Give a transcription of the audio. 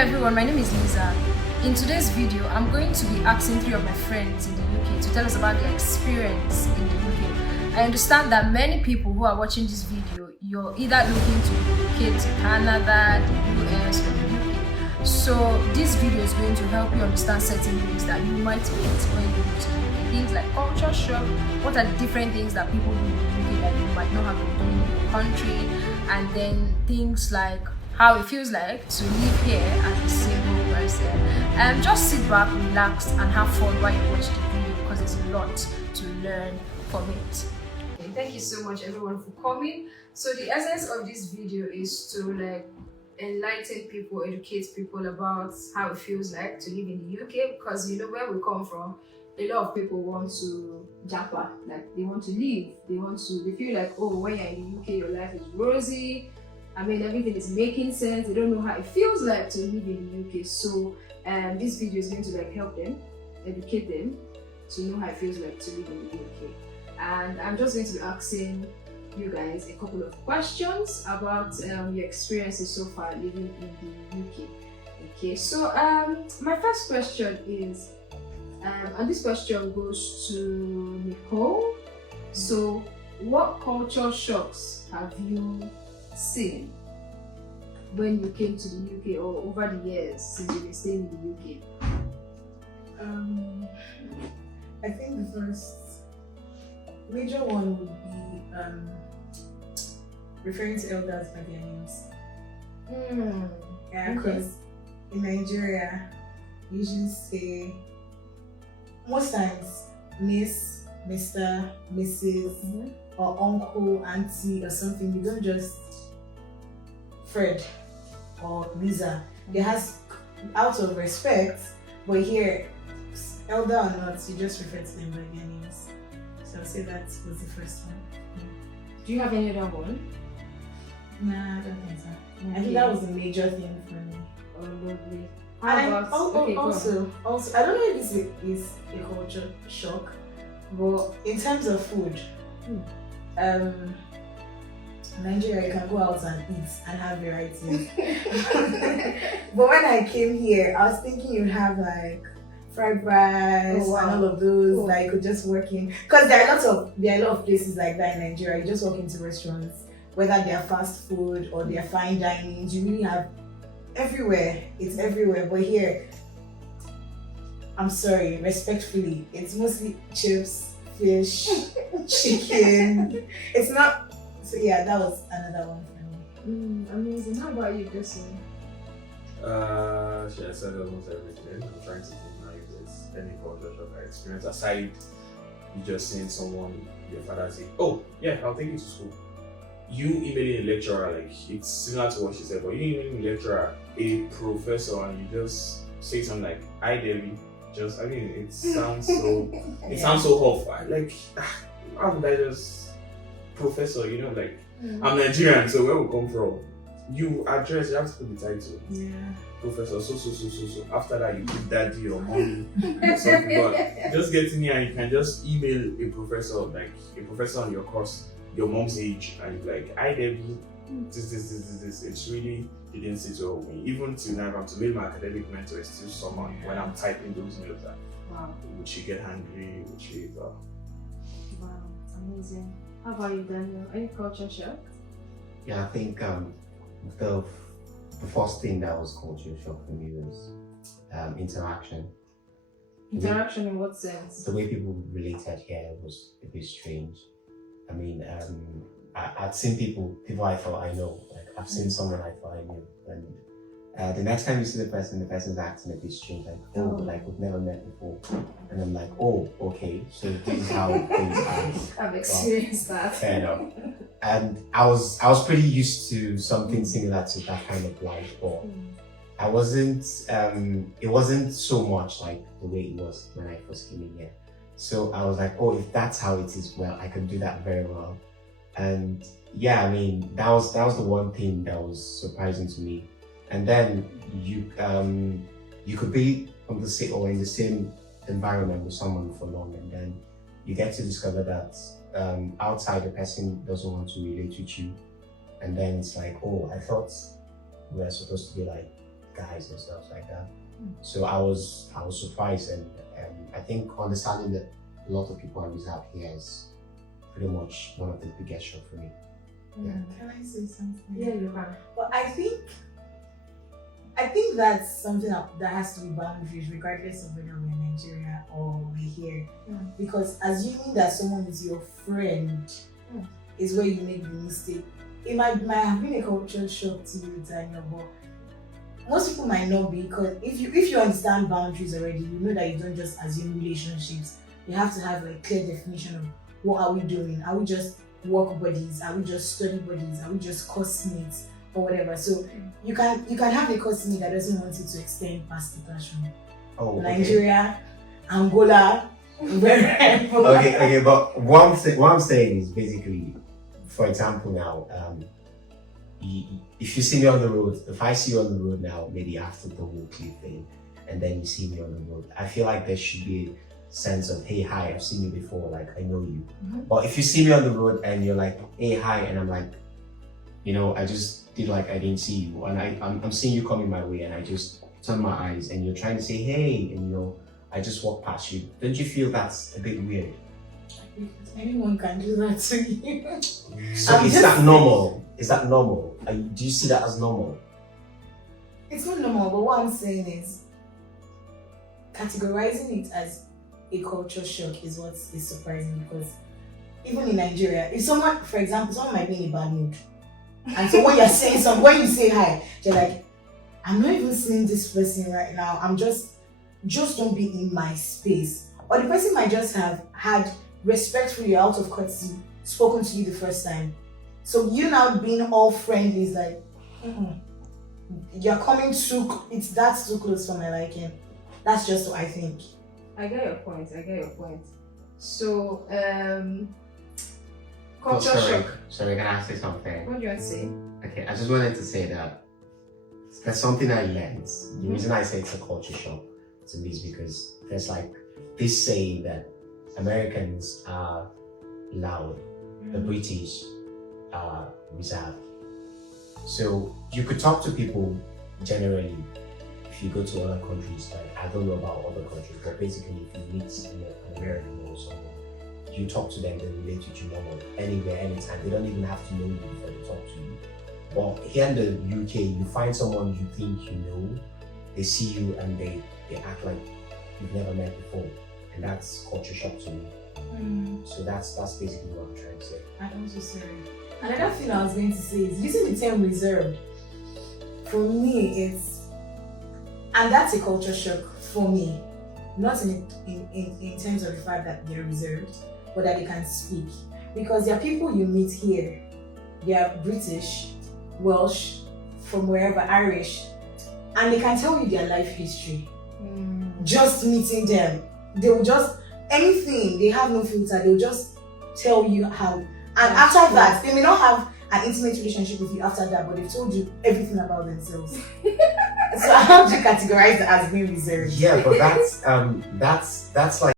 everyone, my name is Lisa. In today's video, I'm going to be asking 3 of my friends in the UK to tell us about their experience in the UK. I understand that many people who are watching this video, you're either looking to relocate to Canada, the US, or the UK. So this video is going to help you understand certain things that you might meet when you go to the UK. Things like culture shock, what are the different things that people do in the UK that you might not have been doing in your country, and then things like how it feels like to live here as a single person. Just sit back, relax, and have fun while you watch the video because there's a lot to learn from it. Okay, thank you so much everyone for coming. So the essence of this video is to enlighten people, educate people about how it feels like to live in the UK, because you know where we come from, a lot of people want to japa, like they want to leave, they feel like, oh, when you're in the UK your life is rosy. I mean, everything is making sense. They don't know how it feels like to live in the UK. So this video is going to help them, educate them to know how it feels like to live in the UK. And I'm just going to be asking you guys a couple of questions about your experiences so far living in the UK. Okay, so my first question is, and this question goes to Nicole. So what culture shocks have you seen when you came to the UK, or over the years since you've been staying in the UK? I think the first major one would be referring to elders by their names. Yeah, because in Nigeria, we usually say, most times, Miss, Mr., Mrs., or uncle, auntie, or something. You don't just Fred or Lisa. It has, out of respect, but here, elder or not, you just refer to them by their names. So I'll say that was the first one. Do you have any other one? Nah, I don't think so. Okay. I think that was a major thing for me. Oh, lovely. Also, I don't know if this is a culture shock, but in terms of food, Nigeria, you can go out and eat and have varieties. But when I came here, I was thinking you'd have like fried rice and all of those that you could just work in. Because there are a lot of places like that in Nigeria. You just walk into restaurants, whether they are fast food or they are fine dining. You really have everywhere. It's everywhere. But here, I'm sorry, respectfully, it's mostly chips, fish, chicken. It's not. So yeah, that was another one for me. Amazing. How about you, Jocelyn? She has said almost everything. I'm trying to think now if there's any culture shock I experienced aside you just seeing someone, your father say, oh yeah, I'll take you to school. You emailing a lecturer, like it's similar to what she said, but you emailing a lecturer, a professor, and you just say something like, "Hi Debbie." Just, I mean, it sounds so, sounds so off. How would I just professor? You know, like I'm Nigerian, so where we come from, you have to put the title. Yeah. Professor, so. After that, you give daddy or mommy or something. But just getting here, and you can just email a professor, like a professor on your course, your mom's age, and you're like, "Hi Debbie, this." It's really didn't sit well with me. Even till now, if I'm to mail my academic mentor, it's still someone when I'm typing those mails that would she get angry? Would she? Wow, amazing. How about you, Daniel? Any culture shock? Yeah, I think the first thing that was culture shock for me was interaction. Interaction in what sense? The way people related here was a bit strange. I mean, I'd seen people I thought I know. Like I've seen someone I thought I knew, and the next time you see the person's acting a bit strange. Like, like we've never met before, and I'm like, oh, okay, so this is how things are. I've experienced that. Fair enough. And I was pretty used to something similar to that kind of life, but I wasn't. It wasn't so much like the way it was when I first came in here. So I was like, oh, if that's how it is, well, I can do that very well. And yeah, I mean, that was the one thing that was surprising to me. And then you could be on the same or in the same environment with someone for long, and then you get to discover that outside the person doesn't want to relate with you, and then it's like, oh, I thought we were supposed to be like guys and stuff like that. So I was surprised, and I think understanding that a lot of people on this app here is pretty much one of the biggest shock for me. Yeah. Can I say something? Yeah, you can. But I think that's something that has to be boundaries, regardless of whether we're in Nigeria or we're here. Because assuming that someone is your friend is where you make the mistake. It might have been a culture shock to you, Daniel, but most people might not be, because if you understand boundaries already, you know that you don't just assume relationships. You have to have a clear definition of what are we doing? Are we just work buddies? Are we just study buddies? Are we just course mates or whatever? So you can have a course mate that doesn't want you to extend past the classroom. Oh, okay. Nigeria, Angola, wherever. Okay, but what I'm saying is basically, for example, now, if you see me on the road, if I see you on the road now, maybe after the whole clip thing, and then you see me on the road, I feel like there should be a sense of, hey, hi, I've seen you before, like I know you. But if you see me on the road and you're like, hey, hi, and I'm like, you know, I just did like I didn't see you, and I'm seeing you coming my way, and I just turn my eyes, and you're trying to say hey, and you know, I just walk past you. Don't you feel that's a bit weird? Anyone can do that to you. So is that normal? Is that normal? Do you see that as normal? It's not normal, but what I'm saying is categorizing it as a culture shock is what is surprising, because even in Nigeria, if someone, for example, someone might be in a bad mood, and so when you're saying something, when you say hi, you're like, I'm not even seeing this person right now. I'm just don't be in my space. Or the person might just have had respectfully, out of courtesy, spoken to you the first time. So you now being all friendly is like, you're coming that's too close for my liking. That's just what I think. I get your point. So, culture shock. Sorry, can I say something? What do you want to say? Okay, I just wanted to say that there's something I learned. The reason I say it's a culture shock to me is because there's like this saying that Americans are loud, the British are reserved. So you could talk to people generally if you go to other countries. Like, I don't know about other countries, but basically if you meet an American or someone, you talk to them, they relate with you normal, anywhere, anytime. They don't even have to know you before they talk to you. But here in the UK, you find someone you think you know, they see you and they act like you've never met before. And that's culture shock to me. So that's basically what I'm trying to say. I'm also sorry. Another thing I was going to say is using the term reserved. For me, and that's a culture shock for me. Not in terms of the fact that they're reserved, but that they can speak. Because there are people you meet here, they are British, Welsh, from wherever, Irish, and they can tell you their life history. Just meeting them, they will just, anything, they have no filter, they'll just tell you how. And after that, they may not have an intimate relationship with you after that, but they've told you everything about themselves. So how do you categorize that as being reserved? Yeah, but that's like